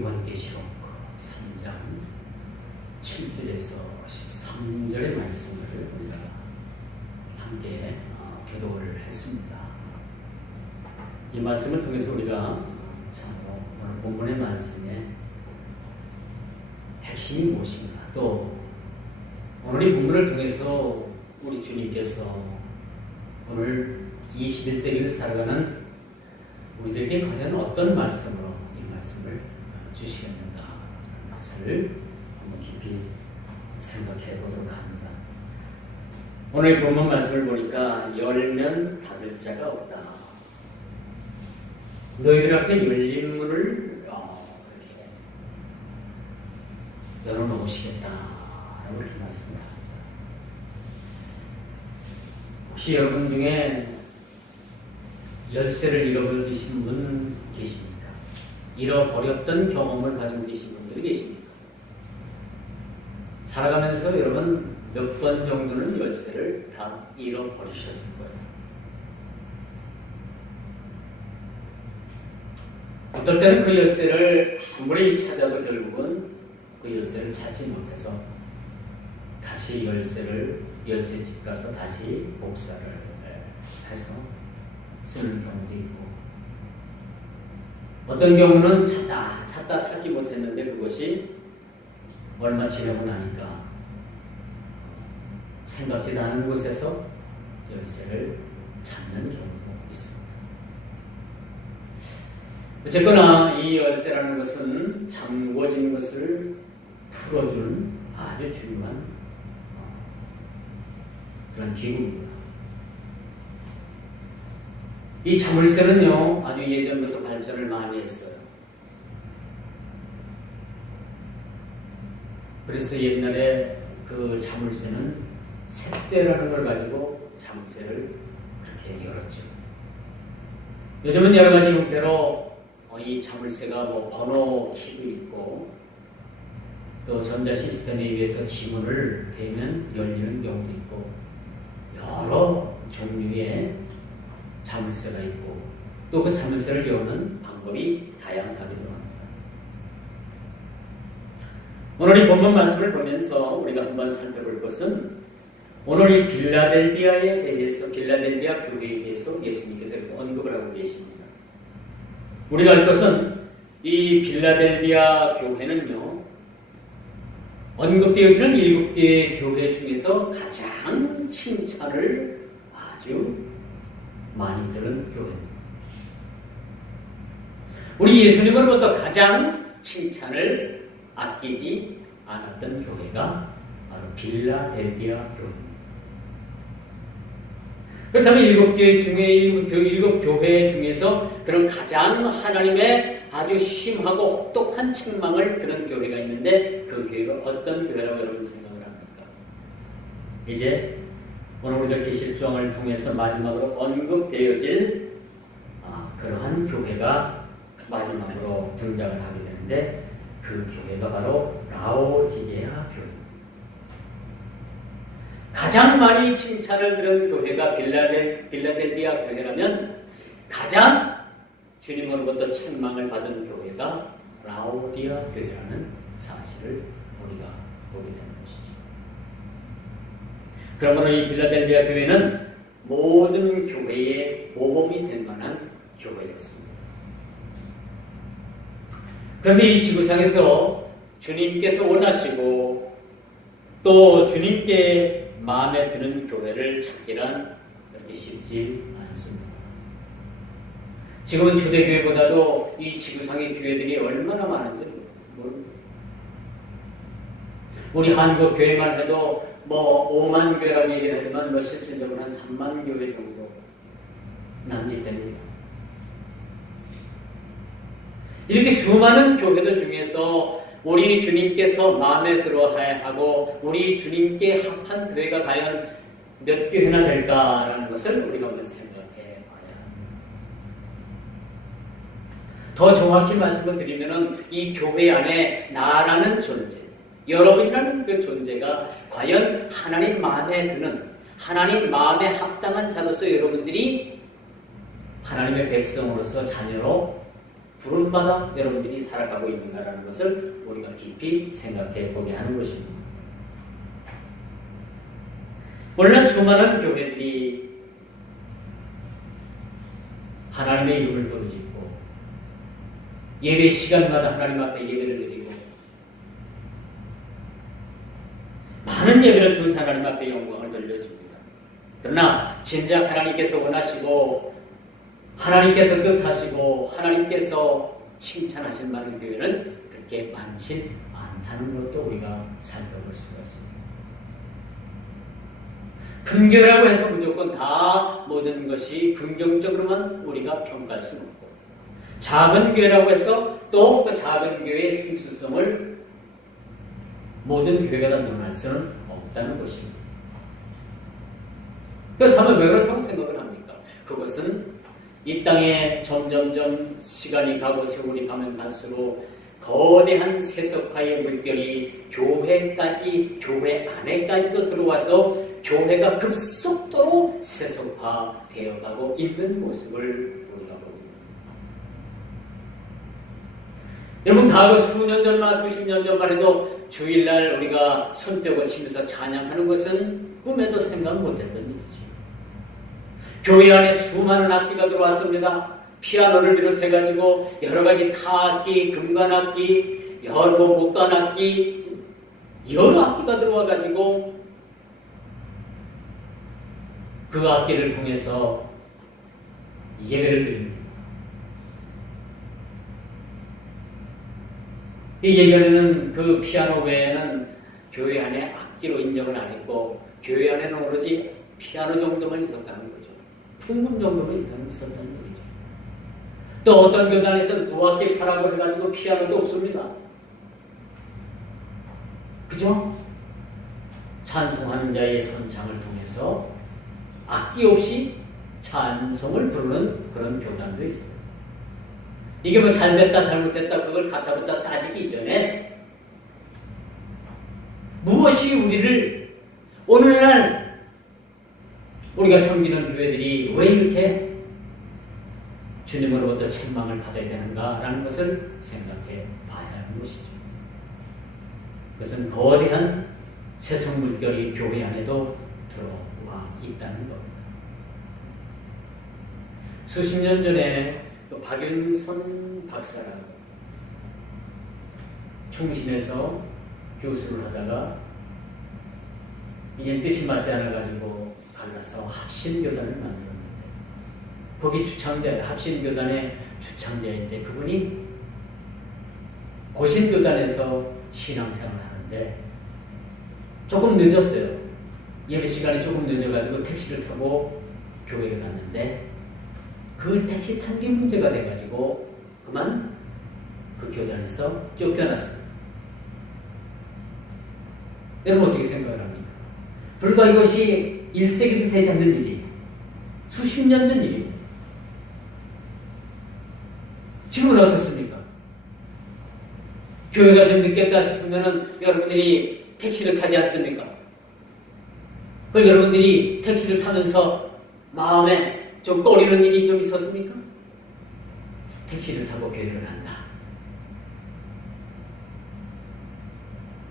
요한계시록 3장 7절에서 13절의 말씀을 우리가 함께 교독을 했습니다. 이 말씀을 통해서 우리가 참으로 오늘 본문의 말씀의 핵심이 무엇인가, 또 오늘 이 본문을 통해서 우리 주님께서 오늘 21세기를 살아가는 우리들에게 과연 어떤 말씀으로 이 말씀을 주시겠는가 하는 것을 한번 깊이 생각해 보도록 합니다. 오늘 본문 말씀을 보니까 열면 닫을 자가 없다. 너희들 앞에 열린 문을 이렇게 열어놓으시겠다 라고 이렇게 말씀을 합니다. 혹시 여러분 중에 열쇠를 잃어버리신 분 계십니까? 잃어버렸던 경험을 가지고 계신 분들이 계십니까? 살아가면서 여러분 몇 번 정도는 열쇠를 다 잃어버리셨을 거예요. 어떨 때는 그 열쇠를 아무리 찾아도 결국은 그 열쇠를 찾지 못해서 다시 열쇠집 가서 다시 복사를 해서 쓰는 경우도 있고, 어떤 경우는 찾다 찾지 못했는데 그것이 얼마 지나고 나니까 생각지도 않은 곳에서 열쇠를 찾는 경우도 있습니다. 어쨌거나 이 열쇠라는 것은 잠궈진 것을 풀어주는 아주 중요한 그런 기구입니다. 이 자물쇠는요, 아주 예전부터 발전을 많이 했어요. 그래서 옛날에 그 자물쇠는 샛대라는 걸 가지고 자물쇠를 그렇게 열었죠. 요즘은 여러 가지 형태로 이 자물쇠가 번호 키도 있고, 또 전자 시스템에 의해서 지문을 대면 열리는 경우도 있고, 여러 종류의 자물쇠가 있고, 또 그 자물쇠를 여는 방법이 다양하기도 합니다. 오늘 이 본문 말씀을 보면서 우리가 한번 살펴볼 것은, 오늘 이 빌라델비아 교회에 대해서 예수님께서 이렇게 언급을 하고 계십니다. 우리가 알 것은 이 빌라델비아 교회는요, 언급되어지는 7개의 교회 중에서 가장 칭찬을 아주 많이 들은 교회입니다. 우리 예수님으로부터 가장 칭찬을 아끼지 않았던 교회가 바로 빌라델비아 교회입니다. 그렇다면 7 교회 중에서 그런 가장 하나님의 아주 심하고 혹독한 책망을 들은 교회가 있는데, 그 교회가 어떤 교회라고 여러분 생각을 합니까? 이제 오늘 우리가 계시록을 통해서 마지막으로 언급되어질 그러한 교회가 마지막으로 등장을 하게 되는데, 그 교회가 바로 라오디게아 교회입니다. 가장 많이 칭찬을 들은 교회가 빌라델비아 교회라면, 가장 주님으로부터 책망을 받은 교회가 라오디게아 교회라는 사실을 우리가 보게 되는 것이죠. 그러므로 이 빌라델비아 교회는 모든 교회의 모범이 될 만한 교회였습니다. 그런데 이 지구상에서 주님께서 원하시고 또 주님께 마음에 드는 교회를 찾기란 그렇게 쉽지 않습니다. 지금은 초대교회보다도 이 지구상의 교회들이 얼마나 많은지 모릅니다. 우리 한국 교회만 해도 5만 교회라고 얘기를 하지만 실질적으로 한 3만 교회 정도 남짓됩니다. 이렇게 수많은 교회들 중에서 우리 주님께서 마음에 들어야 하고 우리 주님께 합한 교회가 과연 몇 교회나 될까라는 것을 우리가 한번 생각해 봐야 합니다. 더 정확히 말씀을 드리면 이 교회 안에 나라는 존재, 여러분이라는 그 존재가 과연 하나님 마음에 드는, 하나님 마음에 합당한 자로서 여러분들이 하나님의 백성으로서 자녀로 부름받아 여러분들이 살아가고 있는가라는 것을 우리가 깊이 생각해 보게 하는 것입니다. 오늘날 수많은 교회들이 하나님의 이름을 부르짖고 예배 시간마다 하나님 앞에 예배를 드리고 많은 예배를 통해서 하나님 앞에 영광을 돌려줍니다. 그러나 진작 하나님께서 원하시고 하나님께서 뜻하시고 하나님께서 칭찬하실 만한 교회는 그렇게 많지 않다는 것도 우리가 살펴볼 수가 있습니다. 큰 교회라고 해서 무조건 다 모든 것이 긍정적으로만 우리가 평가할 수는 없고, 작은 교회라고 해서 또 그 작은 교회의 순수성을 모든 교회가 다 논할 수는 없다는 것입니다. 그렇다면 왜 그렇다고 생각을 합니까? 그것은 이 땅에 점점점 시간이 가고 세월이 가면 갈수록 거대한 세속화의 물결이 교회까지, 교회 안에까지도 들어와서 교회가 급속도로 세속화되어 가고 있는 모습을 우리가 봅니다. 여러분, 과거 수년 전만, 수십 년 전만 해도 주일날 우리가 손뼉을 치면서 찬양하는 것은 꿈에도 생각 못했던 일이죠. 교회 안에 수많은 악기가 들어왔습니다. 피아노를 비롯해가지고 여러 가지 타악기, 금관악기, 여러 목관악기, 여러 악기가 들어와가지고 그 악기를 통해서 예배를 드립니다. 예전에는 그 피아노 외에는 교회 안에 악기로 인정을 안 했고 교회 안에는 오로지 피아노 정도만 있었다는 거죠. 풍금 정도만 있었다는 거죠. 또 어떤 교단에서는 무악기파라고 해가지고 피아노도 없습니다. 그죠? 찬송하는 자의 선창을 통해서 악기 없이 찬송을 부르는 그런 교단도 있습니다. 이게 뭐 잘됐다 잘못됐다 그걸 갖다 붙다 따지기 이전에 무엇이 우리를 오늘날 우리가 섬기는 교회들이 왜 이렇게 주님으로부터 책망을 받아야 되는가라는 것을 생각해 봐야 하는 것이죠. 그것은 거대한 세속 물결이 교회 안에도 들어와 있다는 겁니다. 수십 년 전에 박윤선 박사라고 충신에서 교수를 하다가 이제 뜻이 맞지 않아가지고 갈라서 합신교단을 만들었는데 거기 합신교단의 주창자인데 그분이 고신교단에서 신앙생활을 하는데 조금 늦었어요. 예배 시간이 조금 늦어가지고 택시를 타고 교회를 갔는데 그 택시 탄 게 문제가 돼가지고 그만 그 교단에서 쫓겨났어요. 여러분 어떻게 생각을 합니까? 불과 이것이 1세기도 되지 않는 일이에요. 수십 년 전 일입니다. 지금은 어떻습니까? 교회가 좀 늦겠다 싶으면은 여러분들이 택시를 타지 않습니까? 그걸 여러분들이 택시를 타면서 마음에 좀 꺼리는 일이 좀 있었습니까? 택시를 타고 교회를 간다.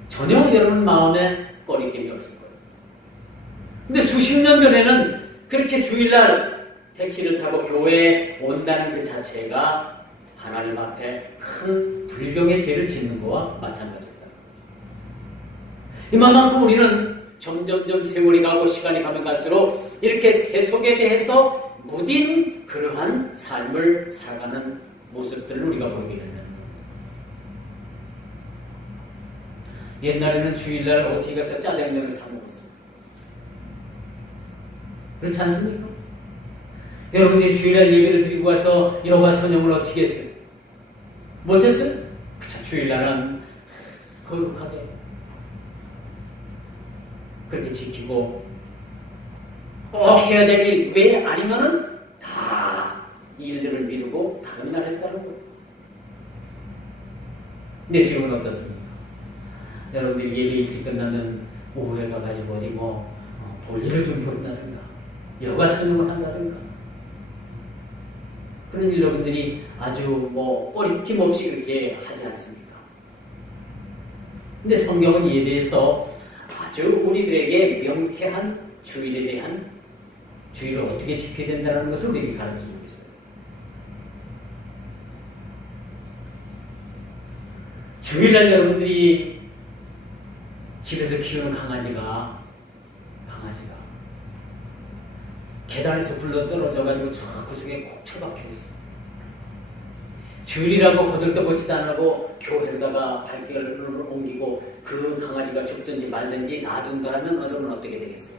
전혀 여러분 마음에 꺼리낌이 없을 거예요. 근데 수십 년 전에는 그렇게 주일날 택시를 타고 교회에 온다는 그 자체가 하나님 앞에 큰 불경의 죄를 짓는 것과 마찬가지입니다. 이만큼 우리는 점점점 세월이 가고 시간이 가면 갈수록 이렇게 세속에 대해서 무딘 그러한 삶을 살아가는 모습들을 우리가 보이게 된다는 겁니다. 옛날에는 주일날 어떻게 가서 짜장면을 사 먹었습니다. 그렇지 않습니까? 여러분들이 주일날 예배를 드리고 와서 여호와 선영을 어떻게 했어요? 못했어요? 그쵸, 주일날은 거룩하게 그렇게 지키고 꼭 해야 될 일 왜 아니면은 다 일들을 미루고 다른 날 했다는 거예요. 근데 지금은 어떻습니까? 여러분들이 예배 일찍 끝나면 오후에 가가지고 어디 볼일을 좀 보는다든가 여가 설명을 한다든가 그런 일 여러분들이 아주 뭐 꺼리낌 없이 그렇게 하지 않습니까? 근데 성경은 이에 대해서 아주 우리들에게 명쾌한 주일에 대한 주일을 어떻게 지켜야 된다는 것을 우리에게 가르쳐주고 있어요. 주일날 여러분들이 집에서 키우는 강아지가 계단에서 굴러 떨어져가지고 저 구석에 콕 처박혀 있어. 주일이라고 거들떠보지도 안 하고 교회에다가 발길을 옮기고 그 강아지가 죽든지 말든지 놔둔다라면 여러분은 어떻게 되겠어요?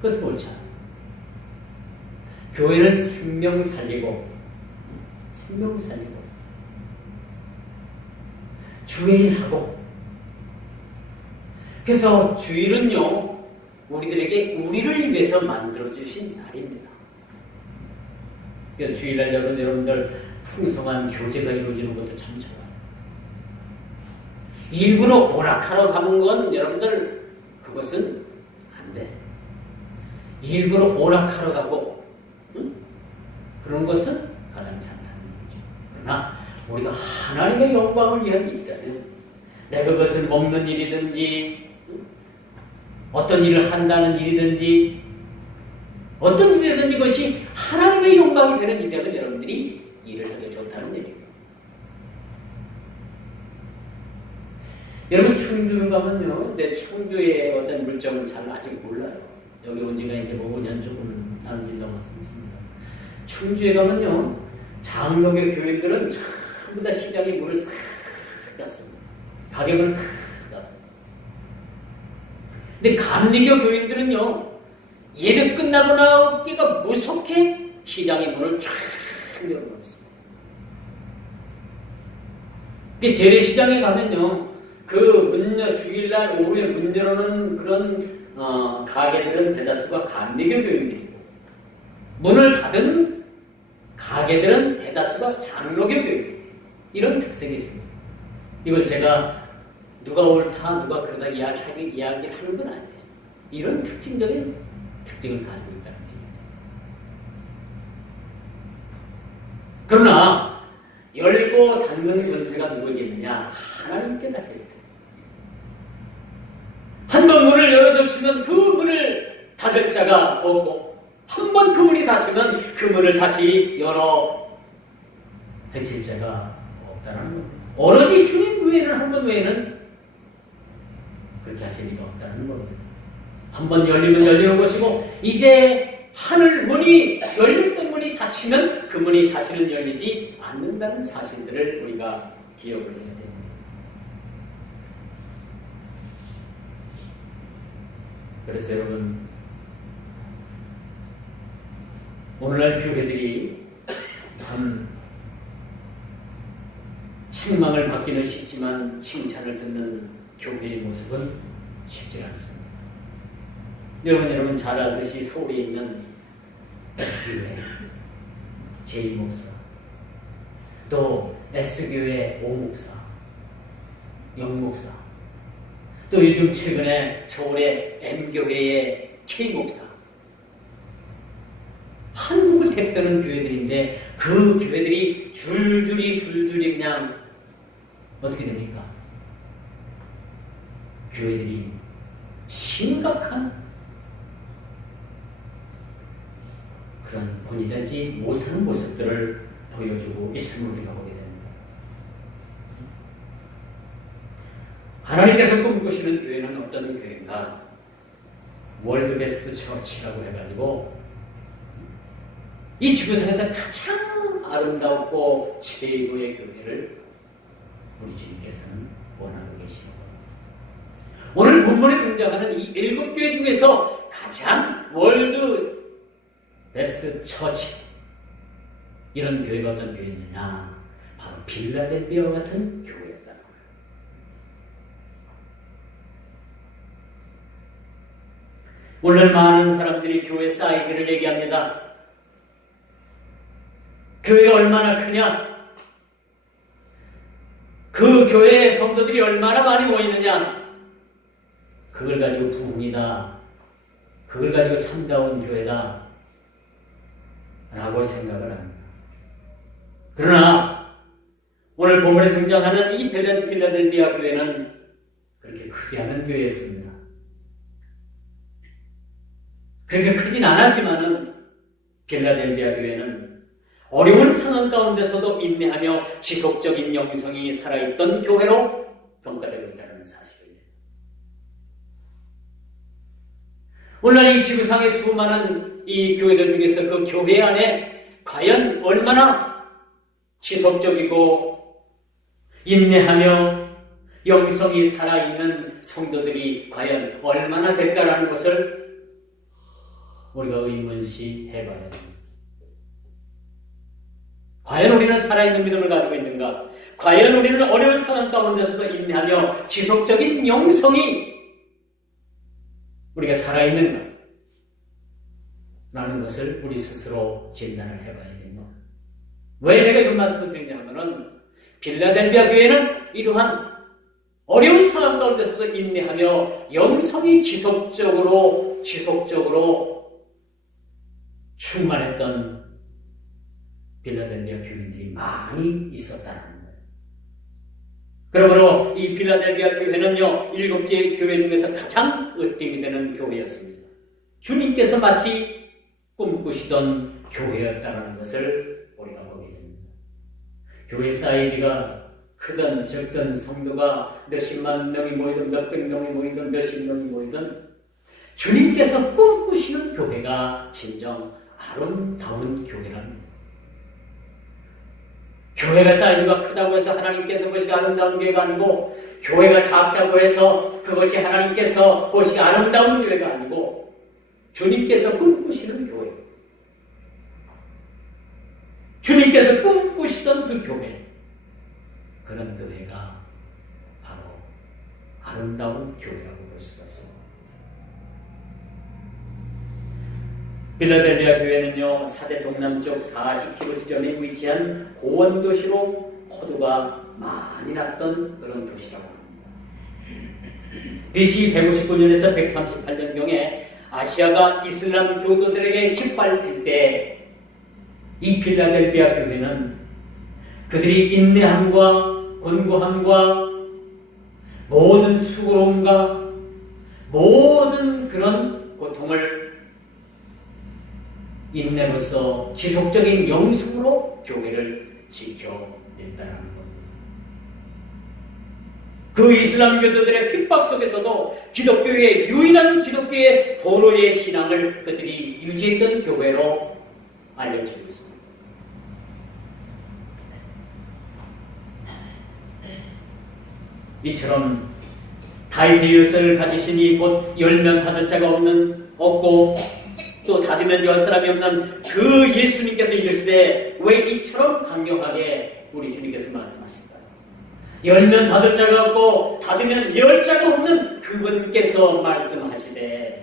그것은 옳지 않아요. 교회는 생명 살리고 주일하고, 그래서 주일은요 우리들에게 우리를 위해서 만들어주신 날입니다. 그래서 주일날 여러분들 풍성한 교제가 이루어지는 것도 참 좋아요. 일부러 오락하러 가는 건 여러분들 그것은 안 돼. 일부러 오락하러 가고 그런 것은 가장 잘못하는 일이죠. 그러나 우리가 하나님의 영광을 위한 일이라면, 내가 그것은 먹는 일이든지 어떤 일을 한다는 일이든지 어떤 일이든지 그것이 하나님의 영광이 되는 일이라면 여러분들이 일을 해도 좋다는 얘기입니다. 여러분 충주를 가면요, 내 충주의 어떤 물정은 잘 아직 몰라요. 여기 온 지가 이제 5년 조금 남짓 넘었습니다. 충주에 가면요, 장로교 교인들은 전부 다 시장에 물을 싹 땄습니다. 가게문을 탁 닫아요. 근데 감리교 교인들은요, 예배 끝나고 나오기가 무섭게 시장의 문을 쫙 열어놓습니다. 재래시장에 가면요, 주일날 오후에 문 열어놓은 그런 가게들은 대다수가 감리교 교인들이고, 문을 닫은 가게들은 대다수가 장로교 교인들. 이런 특색이 있습니다. 이걸 제가 누가 옳다, 누가 그러다 이야기를 하는 건 아니에요. 이런 특징적인 특징을 가지고 있다는 얘기예요. 그러나 열고 닫는 권세가 누구에게 있느냐? 하나님께 달려 있다. 한 번 문을 열어주시면 그 문을 닫을 자가 없고, 한 번 그 문이 닫히면 그 문을 다시 열어 해칠 자가 없다는 겁니다. 오로지 주님 외에는, 한 번 외에는 그렇게 하실 리가 없다는 겁니다. 한 번 열리면 열리는 것이고, 이제 하늘 문이 열렸던 문이 닫히면 그 문이 다시는 열리지 않는다는 사실들을 우리가 기억을 해야 됩니다. 그래서 여러분, 오늘날 교회들이 참 책망을 받기는 쉽지만 칭찬을 듣는 교회의 모습은 쉽지 않습니다. 여러분 잘 알듯이 서울에 있는 S교회 제2목사, 또 S교회 오목사, 영목사, 또 요즘 최근에 서울의 M교회의 K목사, 한국을 대표하는 교회들인데 그 교회들이 줄줄이 그냥 어떻게 됩니까? 교회들이 심각한 그런 본이되지 못하는 모습들을 보여주고 있음을 우리가 보게 됩니다. 하나님께서 꿈꾸시는 교회는 어떤 교회인가? 월드 베스트 처치라고 해가지고 이 지구상에서 가장 아름답고 최고의 교회를 우리 주님께서는 원하고 계십니다. 오늘 본문에 등장하는 이 7교회 중에서 가장 월드 베스트 처치, 이런 교회가 어떤 교회였느냐? 바로 빌라델비아와 같은 교회였다는 거예요. 오늘 많은 사람들이 교회 사이즈를 얘기합니다. 교회가 얼마나 크냐? 그 교회의 성도들이 얼마나 많이 모이느냐? 그걸 가지고 부흥이다, 그걸 가지고 참다운 교회다 라고 생각을 합니다. 그러나 오늘 본문에 등장하는 이 필라델비아 교회는 그렇게 크지 않은 교회였습니다. 그렇게 크진 않았지만은 필라델비아 교회는 어려운 상황 가운데서도 인내하며 지속적인 영성이 살아있던 교회로 평가되고 있다는 사실입니다. 오늘날 이 지구상의 수많은 이 교회들 중에서 그 교회 안에 과연 얼마나 지속적이고 인내하며 영성이 살아있는 성도들이 과연 얼마나 될까라는 것을 우리가 의문시 해봐야 합니다. 과연 우리는 살아있는 믿음을 가지고 있는가? 과연 우리는 어려운 상황 가운데서도 인내하며 지속적인 영성이 우리가 살아있는가? 라는 것을 우리 스스로 진단을 해봐야 됩니다. 왜 제가 이런 말씀을 드리냐면은 필라델비아 교회는 이러한 어려운 상황 가운데서도 인내하며 영성이 지속적으로 충만했던 필라델비아 교인들이 많이 있었다는 거예요. 그러므로 이 필라델비아 교회는요, 7개 교회 중에서 가장 으뜸이 되는 교회였습니다. 주님께서 마치 꿈꾸시던 교회였다는 것을 우리가 보게 됩니다. 교회 사이즈가 크든 적든 성도가 몇십만 명이 모이든 몇백 명이 모이든 몇십 명이 모이든 주님께서 꿈꾸시는 교회가 진정 아름다운 교회랍니다. 교회가 사이즈가 크다고 해서 하나님께서 그것이 아름다운 교회가 아니고, 교회가 작다고 해서 그것이 하나님께서 그것이 아름다운 교회가 아니고, 주님께서 꿈꾸시는 교회, 주님께서 꿈꾸시던 그 교회, 그런 교회가 바로 아름다운 교회라고 볼 수가 있습니다. 필라델비아 교회는요, 사대 동남쪽 40km 지점에 위치한 고원도시로 포도가 많이 났던 그런 도시라고 합니다. BC 159년에서 138년경에 아시아가 이슬람 교도들에게 짓밟힐 때 이 필라델비아 교회는 그들이 인내함과 권고함과 모든 수고로움과 모든 그런 고통을 인내로서 지속적인 영성으로 교회를 지켜낸다는 겁니다. 그 이슬람 교도들의 핍박 속에서도 기독교의 유일한 기독교의 도로의 신앙을 그들이 유지했던 교회로 알려지고 있습니다. 이처럼 다윗의 율서를 가지시니 곧 열면 닫을 자가 없고 또 닫으면 열 사람이 없는 그 예수님께서 이르시되 왜 이처럼 강경하게 우리 주님께서 말씀하실까요? 열면 닫을 자가 없고 닫으면 열 자가 없는 그분께서 말씀하시되,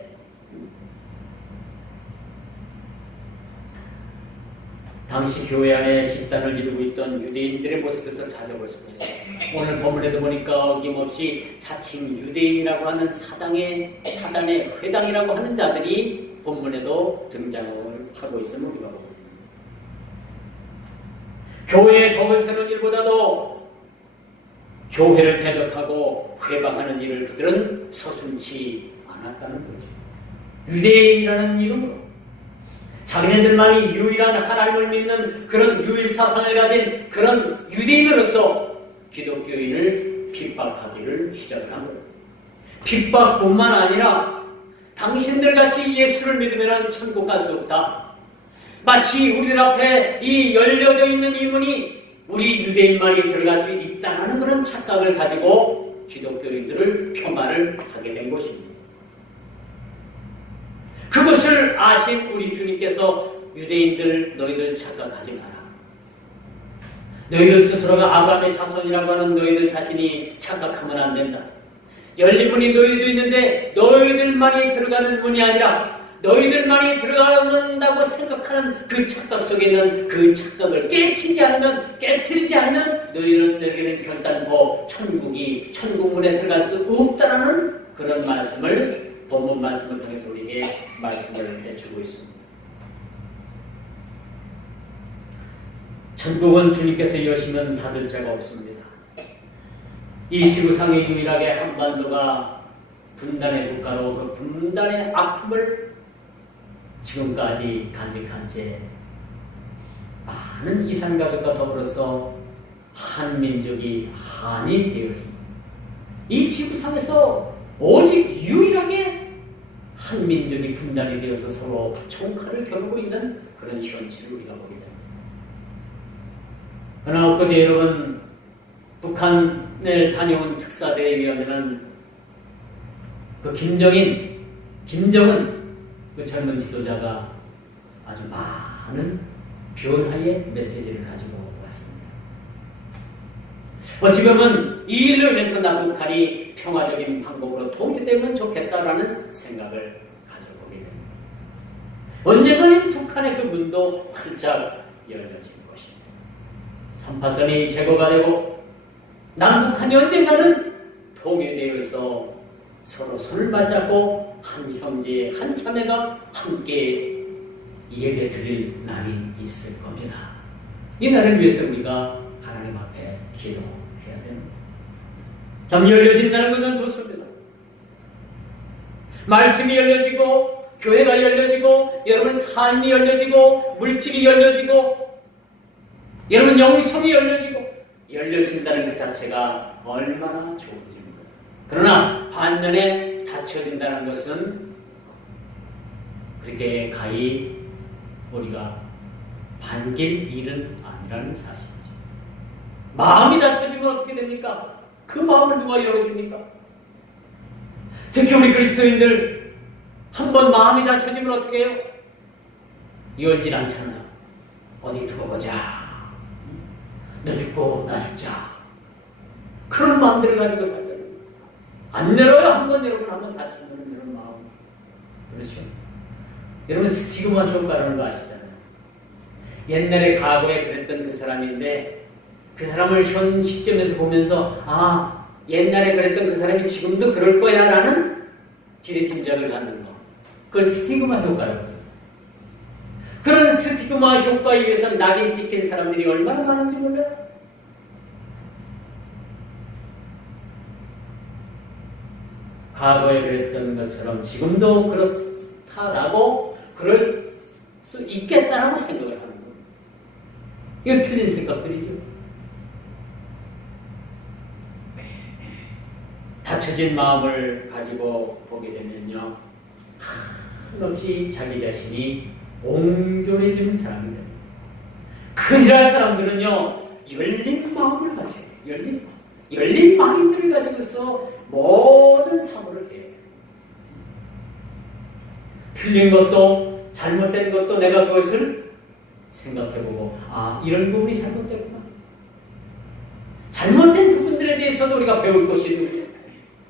당시 교회 안에 집단을 이루고 있던 유대인들의 모습에서 찾아볼 수가 있어요. 오늘 본문에도 보니까 어김없이 자칭 유대인이라고 하는 사단의 회당이라고 하는 자들이 본문에도 등장을 하고 있음을 우리가 보고 있습니다. 교회의 덕을 세우는 일보다도 교회를 대적하고 회방하는 일을 그들은 서슴지 않았다는 거죠. 유대인이라는 이름으로 자기네들만이 유일한 하나님을 믿는 그런 유일 사상을 가진 그런 유대인으로서 기독교인을 핍박하기를 시작을 한 거예요. 핍박뿐만 아니라 당신들같이 예수를 믿으면 천국 갈 수 없다. 마치 우리들 앞에 이 열려져 있는 이 문이 우리 유대인만이 들어갈 수 있다는 그런 착각을 가지고 기독교인들을 폄하를 하게 된 것입니다. 그것을 아신 우리 주님께서 유대인들 너희들 착각하지 마라. 너희들 스스로가 아브라함의 자손이라고 하는 너희들 자신이 착각하면 안 된다. 열린 문이 너희도 있는데 너희들만이 들어가는 문이 아니라 너희들만이 들어간다고 생각하는 그 착각 속에 있는 그 착각을 깨트리지 않으면 너희들에게는 결단코 천국 문에 들어갈 수 없다라는 그런 말씀을 본문 말씀을 통해서 우리에게 말씀을 해주고 있습니다. 천국은 주님께서 여시면 닫을 자가 없습니다. 이 지구상에 유일하게 한반도가 분단의 국가로 그 분단의 아픔을 지금까지 간직한 채 많은 이산가족과 더불어서 한민족이 한이 되었습니다. 이 지구상에서 오직 유일하게 한민족이 분단이 되어서 서로 총칼을 겨루고 있는 그런 현실을 우리가 보게 됩니다. 그러나 엊그제 여러분 북한을 다녀온 특사대에 의하면은 그 김정은 그 젊은 지도자가 아주 많은 변화의 메시지를 가지고 왔습니다. 어찌 보면 이 일로 인해서 남북한이 평화적인 방법으로 통일되면 좋겠다라는 생각을 가져보게 됩니다. 언젠가는 북한의 그 문도 활짝 열려질 것입니다. 3파선이 제거가 되고 남북한이 언젠가는 통일되어서 서로 손을 맞잡고 한 형제, 한 자매가 함께 예배 드릴 날이 있을 겁니다. 이 날을 위해서 우리가 하나님 앞에 기도해야 됩니다. 참 열려진다는 것은 좋습니다. 말씀이 열려지고 교회가 열려지고 여러분 삶이 열려지고 물질이 열려지고 여러분 영성이 열려진다는 것 자체가 얼마나 좋은지. 그러나 반면에 닫혀진다는 것은 그렇게 가히 우리가 반길 일은 아니라는 사실이죠. 마음이 닫혀지면 어떻게 됩니까? 그 마음을 누가 열어줍니까? 특히 우리 그리스도인들 한번 마음이 닫혀지면 어떻게 해요? 열질 않잖아요. 어디 두고 보자. 너 죽고 나 죽자. 그런 마음들을 가지고 살잖아요. 안 열어요. 한번 다치면 그런 마음. 그렇죠. 여러분 스티그마 효과라는 거 아시잖아요. 옛날에 과거에 그랬던 그 사람인데 그 사람을 현 시점에서 보면서 아 옛날에 그랬던 그 사람이 지금도 그럴 거야 라는 지레짐작을 갖는 거. 그걸 스티그마 효과라고. 그런 스티그마 효과에 의해서 낙인 찍힌 사람들이 얼마나 많은지 몰라요. 과거에 그랬던 것처럼 지금도 그렇다라고 그럴 수 있겠다라고 생각을 하는 거예요. 이거 틀린 생각들이죠. 닫혀진 마음을 가지고 보게 되면요. 한없이 자기 자신이 옹졸해진 사람이 됩니다. 큰일 날 사람들은요. 열린 마음을 가져야 돼요. 열린 마인드를 가지고서 모든 사고를 해요. 틀린 것도 잘못된 것도 내가 그것을 생각해보고 아 이런 부분이 잘못됐구나. 잘못된 부분들에 대해서도 우리가 배울 것이 있는데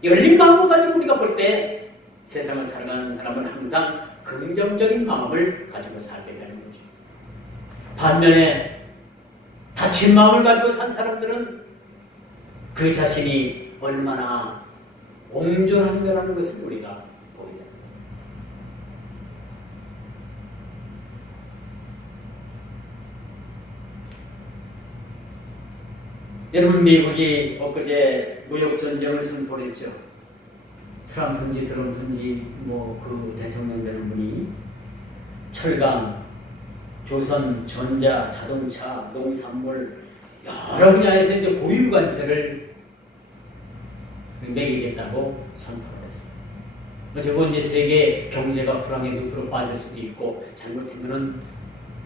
열린 마음을 가지고 우리가 볼 때 세상을 살아가는 사람은 항상 긍정적인 마음을 가지고 살게 되는 거죠. 반면에 닫힌 마음을 가지고 산 사람들은 그 자신이 얼마나 옹졸한가라는 것을 우리가 보게 됩니다. 여러분 미국이 엊그제 무역전쟁을 선포했죠. 트럼프인지 트럼프인지 그 대통령 되는 분이 철강, 조선, 전자, 자동차, 농산물 여러 분야에서 이제 고유 관세를 매기겠다고 선포를 했습니다. 저거 이제 세계 경제가 불황에 늪으로 빠질 수도 있고 잘못하면은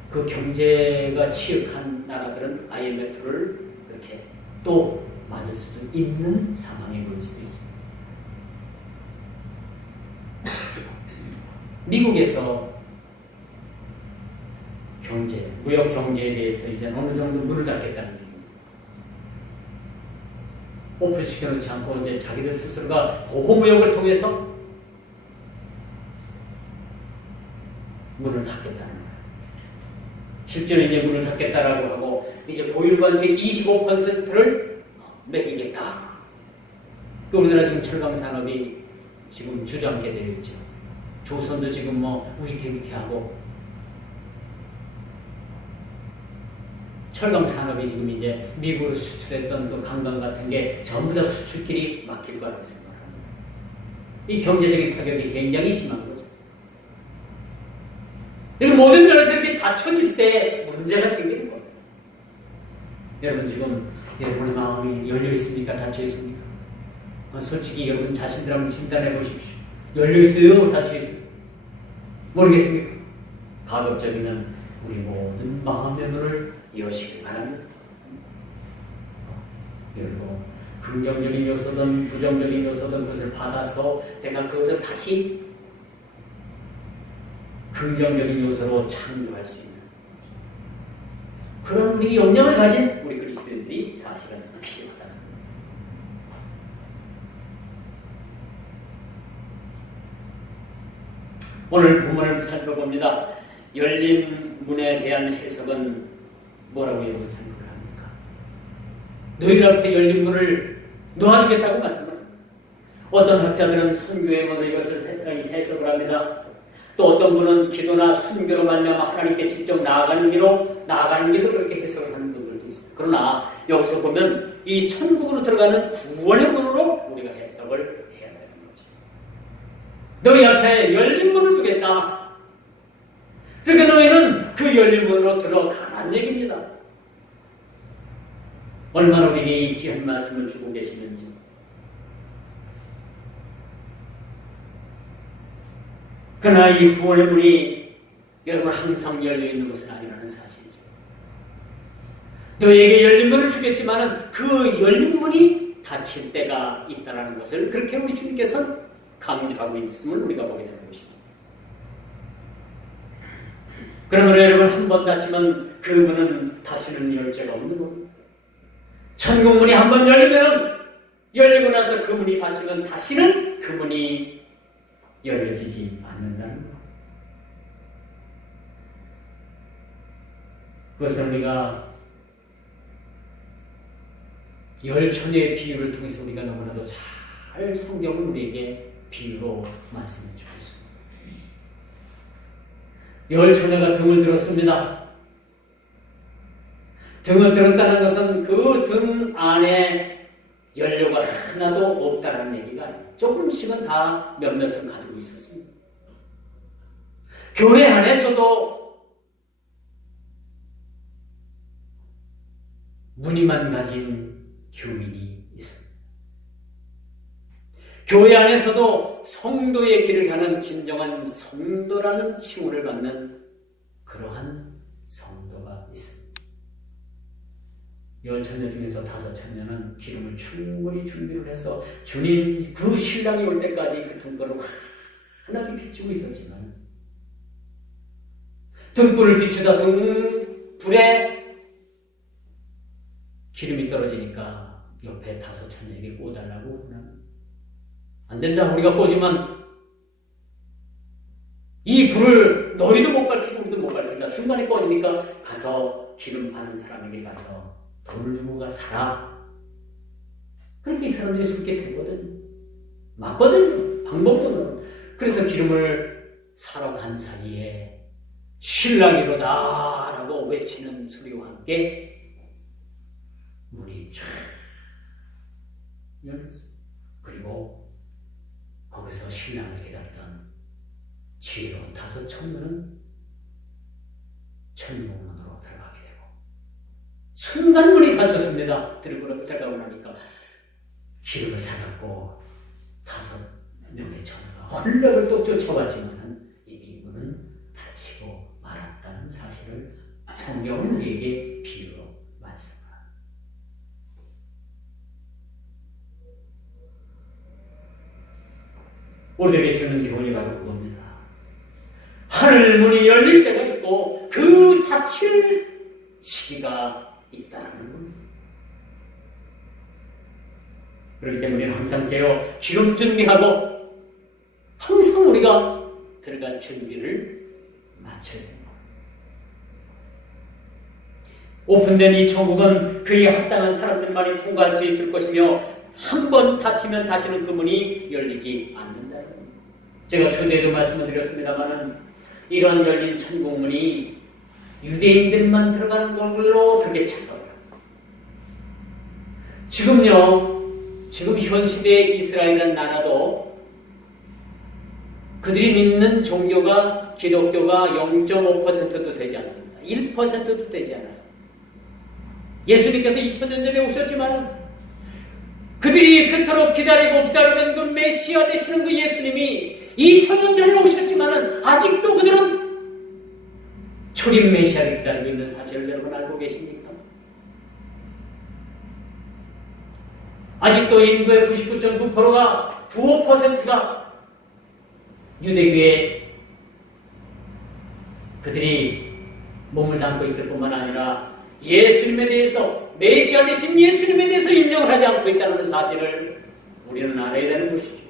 그 경제가 취약한 나라들은 IMF를 그렇게 또 맞을 수도 있는 상황이 보일 수도 있습니다. 미국에서 무역 경제에 대해서 이제 어느 정도 문을 닫겠다는 얘기입니다. 오픈 시켜놓지 않고 이제 자기들 스스로가 보호무역을 통해서 문을 닫겠다는 거예요. 실제로 이제 문을 닫겠다라고 하고 이제 보유관세 25%를 매기겠다. 그 우리나라 지금 철강 산업이 지금 주저앉게 되어 있죠. 조선도 지금 위태위태하고 철강 산업이 지금 이제 미국으로 수출했던 그 관광 같은 게 전부 다 수출길이 막힐 거라고 생각합니다. 이 경제적인 타격이 굉장히 심한 거죠. 그리고 모든 면에서 이렇게 닫혀질 때 문제가 생기는 거예요. 여러분 지금 여러분의 마음이 열려 있습니까? 닫혀 있습니까? 솔직히 여러분 자신들 한번 진단해 보십시오. 열려 있어요? 닫혀 있어요? 모르겠습니까? 가급적이면 우리 모든 마음의 문을 여시기 바랍니다. 그리고 긍정적인 요소든 부정적인 요소든 그것을 받아서 내가 그것을 다시 긍정적인 요소로 창조할 수 있는 그런 우리 역량을 가진 우리 그리스도인들이 사실은 필요하다. 오늘 본문을 살펴봅니다. 열린 문에 대한 해석은 뭐라고 여러분 생각을 합니까? 너희들 앞에 열린 문을 놓아주겠다고 말씀합니다. 어떤 학자들은 선교의 문을 이것을 해석을 합니다. 또 어떤 분은 기도나 순교로 말미암아 하나님께 직접 나아가는 길로 그렇게 해석을 하는 분들도 있어요. 그러나 여기서 보면 이 천국으로 들어가는 구원의 문으로 우리가 해석을 해야 되는 거죠. 너희 앞에 열린 문을 두겠다. 그러니까 너희는 그 열린 문으로 들어가라는 얘기입니다. 얼마나 우리에게 이 귀한 말씀을 주고 계시는지. 그러나 이 구원의 문이 여러분 항상 열려있는 것은 아니라는 사실이죠. 너희에게 열린 문을 주겠지만 그 열린 문이 닫힐 때가 있다는 것을 그렇게 우리 주님께서 강조하고 있음을 우리가 보게 되는 것입니다. 그러므로 여러분 한 번 닫히면 그 문은 다시는 열쇠가 없는 겁니다. 천국 문이 한 번 열리고 나서 그 문이 닫히면 다시는 그 문이 열려지지 않는다는 것. 그것을 우리가 열처녀의 비유를 통해서 우리가 너무나도 잘 성경을 우리에게 비유로 말씀해 주고 있습니다. 열처녀가 등을 들었습니다. 등을 들었다는 것은 그 등 안에 연료가 하나도 없다는 얘기가 아니에요. 조금씩은 다 몇몇을 가지고 있었습니다. 교회 안에서도 무늬만 가진 교인이 있습니다. 교회 안에서도 성도의 길을 가는 진정한 성도라는 칭호를 받는 그러한 성도가 있습니다. 열처녀 중에서 5처녀는 기름을 충분히 준비를 해서 주님 그 신랑이 올 때까지 그 등불을 환하게 비추고 있었지만 등불을 비추다 등불에 기름이 떨어지니까 옆에 5처녀에게 꽂아달라고 안 된다 우리가 꽂으면 이 불을 너희도 못 밝히고 우리도 못 밝힌다. 중간에 꽂으니까 가서 기름 파는 사람에게 가서 돈을 주고 가 사라. 그렇게 이 사람들이 그렇게 되거든요. 맞거든요. 방법론은. 그래서 기름을 사러 간 사이에 신랑이로다 라고 외치는 소리와 함께 문이 쫙 열렸어요. 그리고 거기서 신랑을 기다리던 지혜로운 5처녀는 천국문으로 들어가게 되고 순간 문이 닫혔습니다. 들어가고 나니까 기름을 사갖고 5명의 처녀가 헐레벌 또 쫓아왔지만 이미 문은 닫히고 말았다는 사실을 성경은 우리에게 비유로 말씀합니다. 우리에게 주는 교훈이 바로 그겁니다. 하늘 문이 열릴 때가 있고 그 닫힐 시기가 있다는 겁니다. 그렇기 때문에 항상 깨어 기름 준비하고 항상 우리가 들어갈 준비를 마쳐야 됩니다. 오픈된 이 천국은 그에 합당한 사람들만이 통과할 수 있을 것이며 한 번 닫히면 다시는 그 문이 열리지 않는다는 겁니다. 제가 초대에도 말씀을 드렸습니다만 이런 열린 천국문이 유대인들만 들어가는 걸로 그렇게 착각을 합니다. 지금요, 지금 현 시대의 이스라엘이라는 나라도 그들이 믿는 종교가 기독교가 0.5%도 되지 않습니다. 1%도 되지 않아요. 예수님께서 2000년 전에 오셨지만 그들이 그토록 기다리던 그 메시아 되시는 그 예수님이 2000년 전에 오셨지만 아직도 그들은 초림 메시아를 기다리고 있는 사실을 여러분 알고 계십니까? 아직도 인구의 99.9%가 95%가 유대교에 그들이 몸을 담고 있을 뿐만 아니라 예수님에 대해서 메시아 되신 예수님에 대해서 인정을 하지 않고 있다는 사실을 우리는 알아야 되는 것이죠.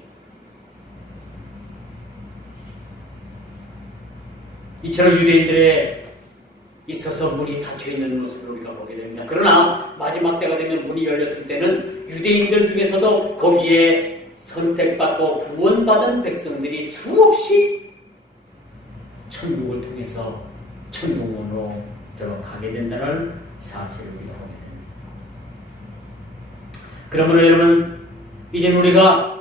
이처럼 유대인들에 있어서 문이 닫혀있는 모습을 우리가 보게 됩니다. 그러나 마지막 때가 되면 문이 열렸을 때는 유대인들 중에서도 거기에 선택받고 구원받은 백성들이 수없이 천국을 통해서 천국으로 들어가게 된다는 사실을 우리가 보게 됩니다. 그러므로 여러분, 이제 우리가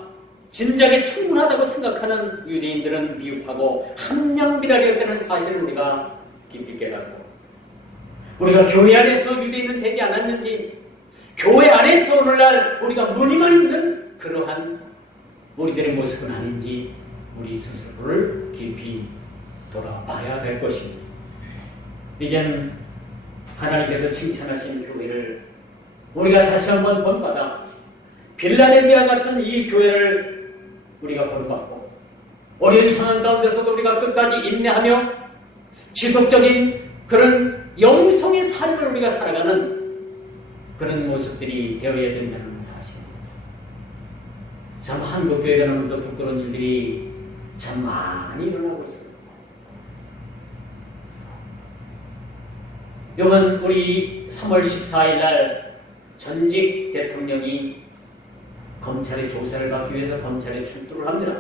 진작에 충분하다고 생각하는 유대인들은 미흡하고 함량비랄이었다는 사실을 우리가 깊이 깨닫고, 우리가 교회 안에서 유대인은 되지 않았는지, 교회 안에서 오늘날 우리가 무늬만 있는 그러한 우리들의 모습은 아닌지 우리 스스로를 깊이 돌아봐야 될 것입니다. 이젠 하나님께서 칭찬하신 교회를 우리가 다시 한번 본받아 빌라델비아 같은 이 교회를 우리가 본받고 어려운 상황 가운데서도 우리가 끝까지 인내하며 지속적인 그런 영성의 삶을 우리가 살아가는 그런 모습들이 되어야 된다는 사실입니다. 참 한국교회가 너무도 부끄러운 일들이 참 많이 일어나고 있습니다. 이번 우리 3월 14일 날 전직 대통령이 검찰의 조사를 받기 위해서 검찰에 출두를 합니다.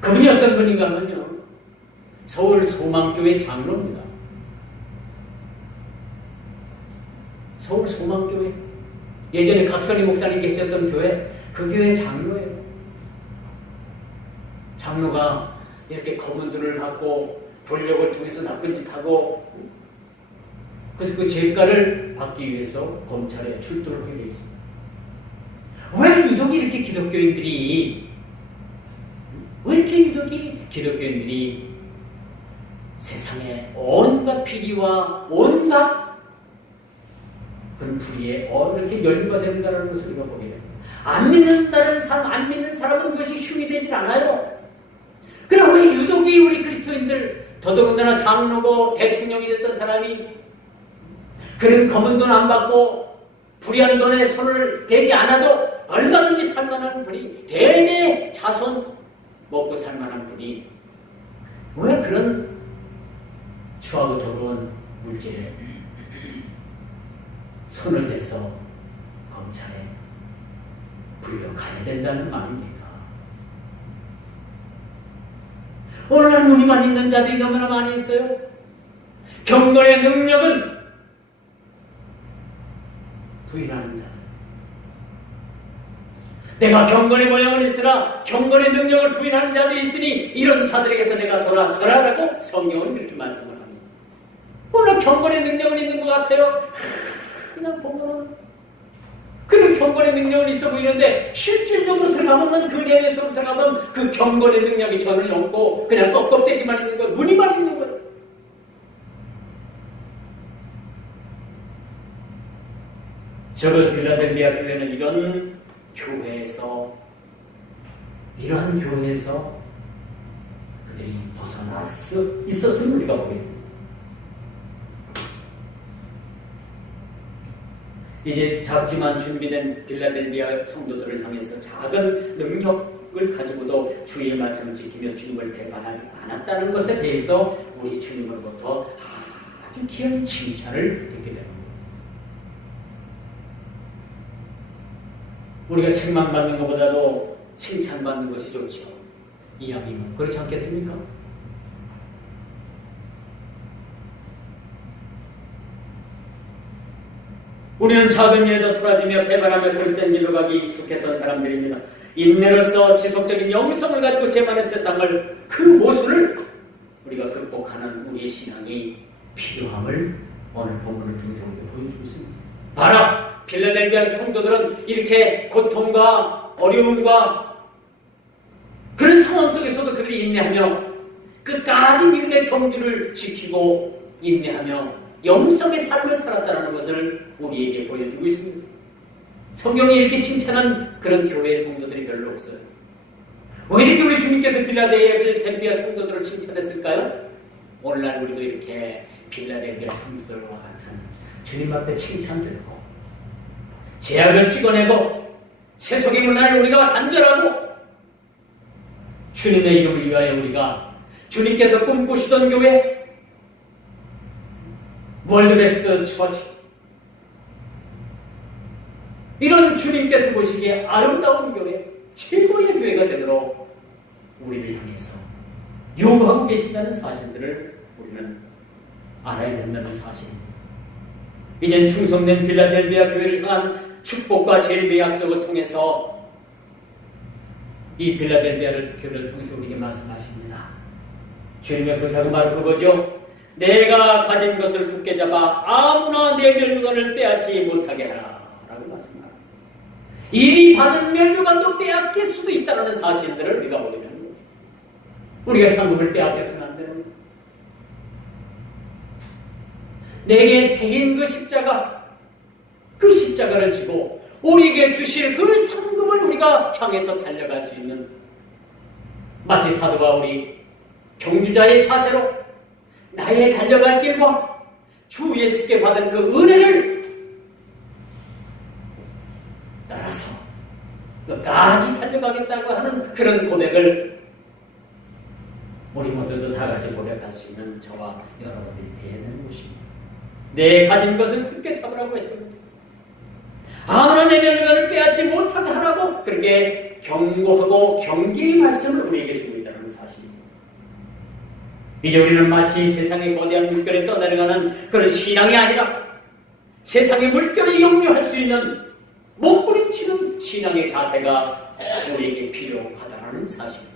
그분이 어떤 분인가 하면요, 서울 소망교회 장로입니다. 서울 소망교회, 예전에 각선희 목사님 계셨던 교회, 그 교회 장로예요. 장로가 이렇게 검은 눈을 갖고 권력을 통해서 나쁜 짓 하고, 그래서 그 죄가를 받기 위해서 검찰에 출두를 하게 되어 있습니다. 왜 유독 이렇게 기독교인들이 세상에 온갖 비리와 온갖 그런 불의에 이렇게 연루가 되는가라는 것을 우리가 보게 됩니다. 안 믿는 사람은 그것이 흉이 되질 않아요. 그럼 왜 유독이 우리 그리스도인들, 더더군다나 장로고 대통령이 됐던 사람이 그런 검은 돈 안 받고 불의한 돈에 손을 대지 않아도 얼마든지 살만한 분이, 대대 자손 먹고 살만한 분이 왜 그런 추하고 더러운 물질에 손을 대서 검찰에 불려가야 된다는 말입니까? 오늘날 무늬만 있는 자들이 너무나 많이 있어요. 경건의 능력은 부인하는 자. 내가 경건의 모양을 있으나 경건의 능력을 부인하는 자들이 있으니 이런 자들에게서 내가 돌아서라라고 성경은 이렇게 말씀을 합니다. 오늘 경건의 능력은 있는 것 같아요. 그냥 보면은 그런 경건의 능력은 있어 보이는데 실질적으로 들어가면, 그 내면으로 들어가면 그 경건의 능력이 전혀 없고 그냥 껍데기만 있는 거예요. 무늬만 있는 거예요. 저는 빌라델비아 교회는 이런 교회에서 그들이 벗어날 수 있었음을 우리가 보게 됩니다. 이제 작지만 준비된 빌라델비아 성도들을 향해서 작은 능력을 가지고도 주의 말씀을 지키며 주님을 배반하지 않았다는 것에 대해서 우리 주님으로부터 아주 귀한 칭찬을 듣게 됩니다. 우리가 책망받는 것보다도 칭찬받는 것이 좋죠. 이야기는 그렇지 않겠습니까? 우리는 작은 일에도 토라지며 배반하며 그릇된 일로 가기 익숙했던 사람들입니다. 인내로서 지속적인 영성을 가지고 재만의 세상을 그 모순을 우리가 극복하는 우리의 신앙이 필요함을 오늘 본문을 통해서 우리가 보여주고 있습니다. 봐라! 필라델비아 성도들은 이렇게 고통과 어려움과 그런 상황 속에서도 그들이 인내하며 끝까지 믿음의 경주를 지키고 인내하며 영성의 삶을 살았다는 것을 우리에게 보여주고 있습니다. 성경이 이렇게 칭찬한 그런 교회 성도들이 별로 없어요. 왜 이렇게 우리 주님께서 필라델비아 성도들을 칭찬했을까요? 오늘날 우리도 이렇게 필라델비아 성도들과 같은 주님 앞에 칭찬 들고 제약을 찍어내고 세속의 문화를 우리가 단절하고 주님의 이름을 위하여 우리가 주님께서 꿈꾸시던 교회 월드베스트 처치 이런 주님께서 보시기에 아름다운 교회 최고의 교회가 되도록 우리를 향해서 요구하고 계신다는 사실들을 우리는 알아야 된다는 사실입니다. 이젠 충성된 필라델비아 교회를 향한 축복과 재림의 약속을 통해서 이 필라델비아 교회를 통해서 우리에게 말씀하십니다. 주님의 부탁은 바로 그거죠. 내가 가진 것을 굳게 잡아 아무나 내 멸류관을 빼앗지 못하게 하라 라고 말씀합니다. 이미 받은 멸류관도 빼앗길 수도 있다는 사실들을 우리가 보게 되는 거죠. 우리가 상급을 빼앗겨서는 안 되는 거죠. 내게 대인 그 십자가, 그 십자가를 지고 우리에게 주실 그 상급을 우리가 향해서 달려갈 수 있는 마치 사도 바울이 경주자의 자세로 나의 달려갈 길과 주 예수께 받은 그 은혜를 따라서 끝까지 달려가겠다고 하는 그런 고백을 우리 모두도 다 같이 고백할 수 있는 저와 여러분들이 되어야 되는 것입니다. 내 가진 것을 굳게 잡으라고 했습니다. 아무나 내 멸류관을 빼앗지 못하게 하라고 그렇게 경고하고 경계의 말씀을 우리에게 주고 있다는 사실입니다. 이제 우리는 마치 세상의 거대한 물결에 떠내려가는 그런 신앙이 아니라 세상의 물결에 역류할 수 있는 몸부림치는 신앙의 자세가 우리에게 필요하다는 사실입니다.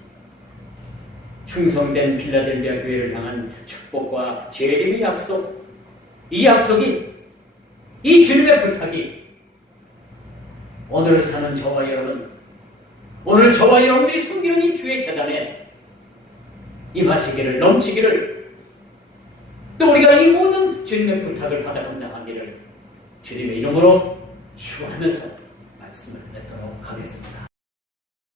충성된 필라델비아 교회를 향한 축복과 재림의 약속, 이 약속이, 이 주님의 부탁이 오늘 사는 저와 여러분, 오늘 저와 여러분들이 섬기는 이 주의 재단에 임하시기를, 넘치기를, 또 우리가 이 모든 주님의 부탁을 받아 감당하기를 주님의 이름으로 축원하면서 말씀을 맺도록 하겠습니다.